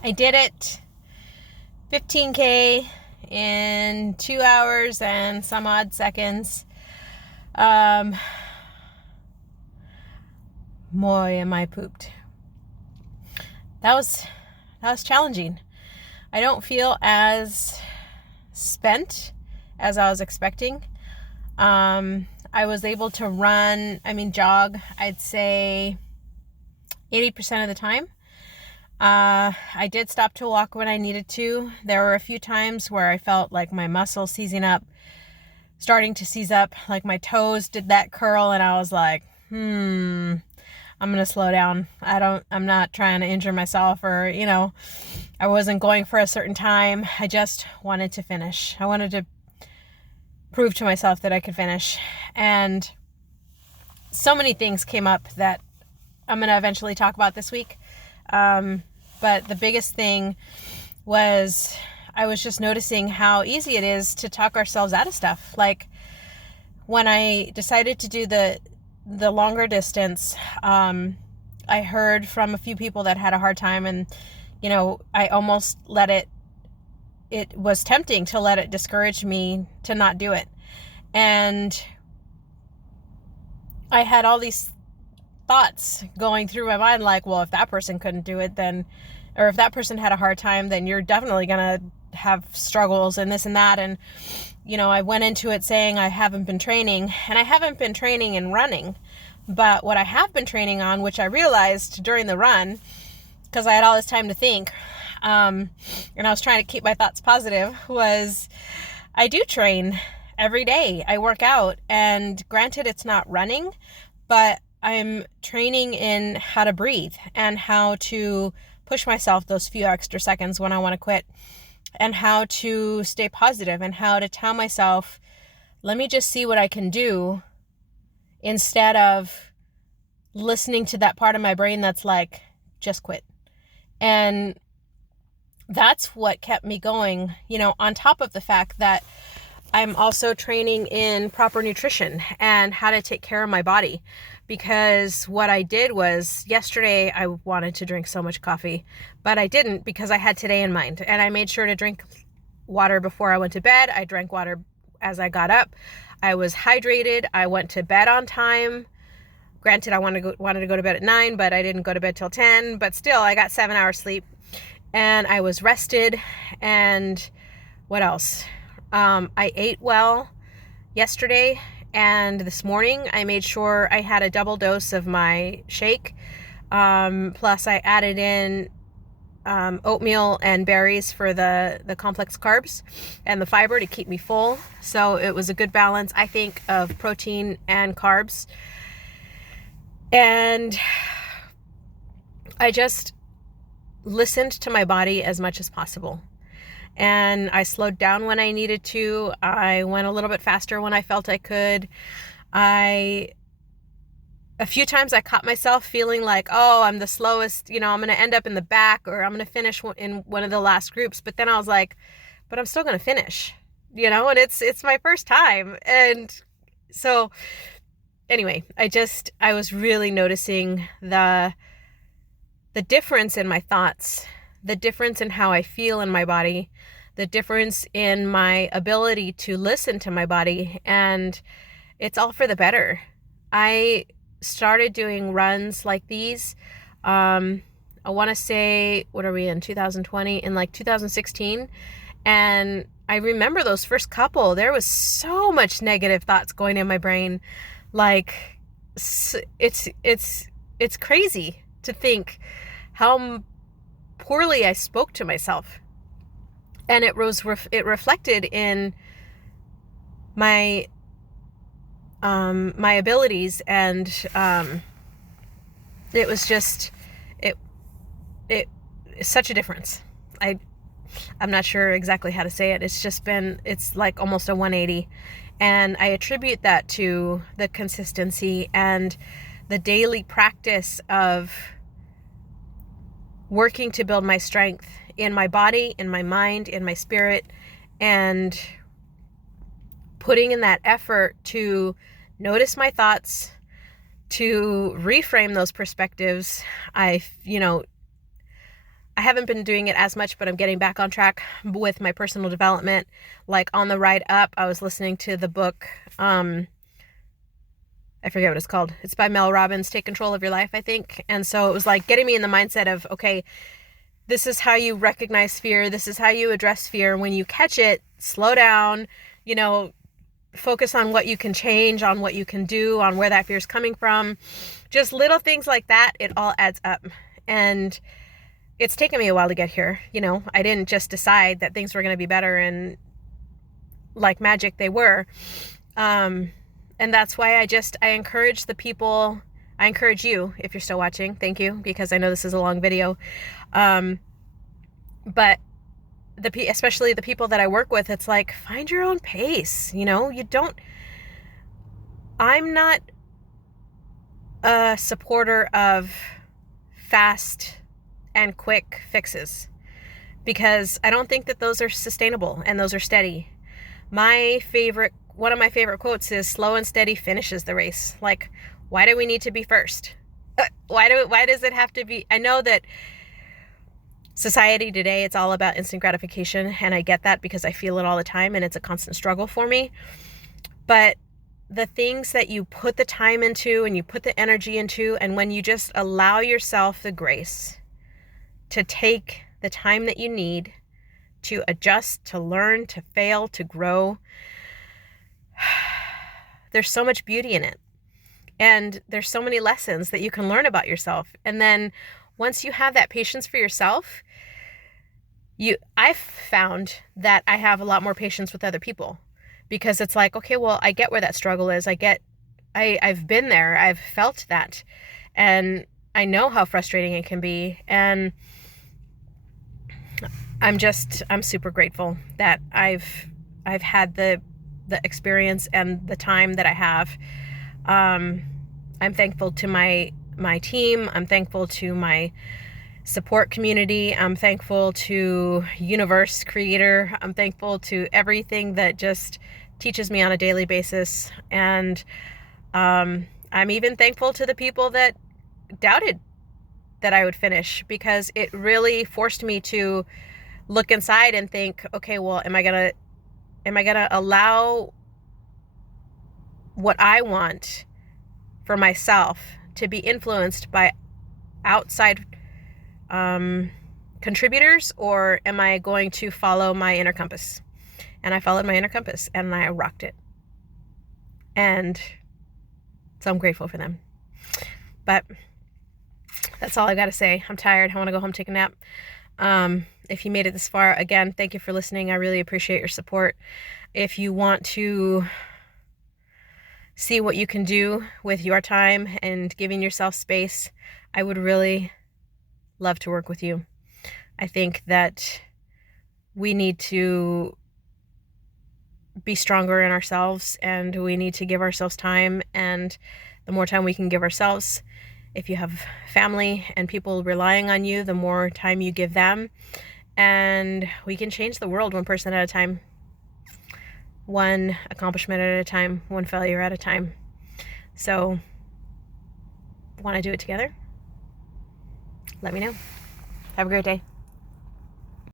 I did it 15K in 2 hours and some odd seconds. Boy, am I pooped. That was challenging. I don't feel as spent as I was expecting. I was able to jog, I'd say 80% of the time. I did stop to walk when I needed to. There were a few times where I felt like my muscles starting to seize up, like my toes did that curl, and I was like, I'm going to slow down. I'm not trying to injure myself or, I wasn't going for a certain time. I just wanted to finish. I wanted to prove to myself that I could finish. And so many things came up that I'm going to eventually talk about this week. But the biggest thing was I was just noticing how easy it is to talk ourselves out of stuff. Like when I decided to do the longer distance, I heard from a few people that had a hard time, and I almost it was tempting to let it discourage me to not do it. And I had all these thoughts going through my mind, like, well, if that person couldn't do it, then, or if that person had a hard time, then you're definitely gonna have struggles and this and that. And I went into it saying I haven't been training, and I haven't been training in running, but what I have been training on, which I realized during the run, because I had all this time to think, and I was trying to keep my thoughts positive, was I do train every day. I work out, and granted, it's not running, but I'm training in how to breathe and how to push myself those few extra seconds when I want to quit, and how to stay positive, and how to tell myself, let me just see what I can do, instead of listening to that part of my brain that's like, just quit. And that's what kept me going, on top of the fact that I'm also training in proper nutrition and how to take care of my body. Because what I did was, yesterday I wanted to drink so much coffee, but I didn't, because I had today in mind. And I made sure to drink water before I went to bed. I drank water as I got up. I was hydrated. I went to bed on time. Granted, I wanted to go to bed at 9, but I didn't go to bed till 10. But still, I got 7 hours sleep. And I was rested. And what else? I ate well yesterday, and this morning I made sure I had a double dose of my shake. Plus I added in oatmeal and berries for the complex carbs and the fiber to keep me full. So it was a good balance, I think, of protein and carbs. And I just listened to my body as much as possible. And I slowed down when I needed to. I went a little bit faster when I felt I could. A few times I caught myself feeling like, oh, I'm the slowest, I'm going to end up in the back, or I'm going to finish in one of the last groups. But then I was like, but I'm still going to finish, and it's my first time. And so anyway, I was really noticing the difference in my thoughts, the difference in how I feel in my body, the difference in my ability to listen to my body, and it's all for the better. I started doing runs like these, I want to say, what are we in, 2020, in like 2016, and I remember those first couple, there was so much negative thoughts going in my brain, like, it's crazy to think how poorly I spoke to myself. And it reflected in my my abilities, and it was just it's such a difference. I'm not sure exactly how to say it. It's like almost a 180, and I attribute that to the consistency and the daily practice of working to build my strength in my body, in my mind, in my spirit, and putting in that effort to notice my thoughts, to reframe those perspectives. I I haven't been doing it as much, but I'm getting back on track with my personal development. Like on the ride up, I was listening to the book, I forget what it's called. It's by Mel Robbins, Take Control of Your Life, I think. And so it was like getting me in the mindset of, okay, this is how you recognize fear. This is how you address fear. When you catch it, slow down, focus on what you can change, on what you can do, on where that fear is coming from. Just little things like that, it all adds up. And it's taken me a while to get here. I didn't just decide that things were going to be better and like magic they were. And that's why I encourage the people. I encourage you, if you're still watching, thank you, because I know this is a long video. But especially the people that I work with, it's like, find your own pace. I'm not a supporter of fast and quick fixes, because I don't think that those are sustainable and those are steady. One of my favorite quotes is, slow and steady finishes the race. Like, why do we need to be first? Why does it have to be? I know that society today, it's all about instant gratification, and I get that because I feel it all the time and it's a constant struggle for me. But the things that you put the time into and you put the energy into, and when you just allow yourself the grace to take the time that you need to adjust, to learn, to fail, to grow, there's so much beauty in it. And there's so many lessons that you can learn about yourself. And then once you have that patience for yourself, I've found that I have a lot more patience with other people, because it's like, okay, well, I get where that struggle is. I've been there. I've felt that. And I know how frustrating it can be. And I'm super grateful that I've had the experience and the time that I have. I'm thankful to my team. I'm thankful to my support community. I'm thankful to universe, creator. I'm thankful to everything that just teaches me on a daily basis. And I'm even thankful to the people that doubted that I would finish, because it really forced me to look inside and think, okay, well, am I gonna allow what I want for myself to be influenced by outside contributors, or am I going to follow my inner compass? And I followed my inner compass and I rocked it. And so I'm grateful for them. But that's all I got to say. I'm tired. I want to go home, take a nap. If you made it this far, again, thank you for listening. I really appreciate your support. If you want to see what you can do with your time and giving yourself space, I would really love to work with you. I think that we need to be stronger in ourselves, and we need to give ourselves time. And the more time we can give ourselves, if you have family and people relying on you, the more time you give them. And we can change the world one person at a time, one accomplishment at a time, one failure at a time. So, want to do it together? Let me know. Have a great day.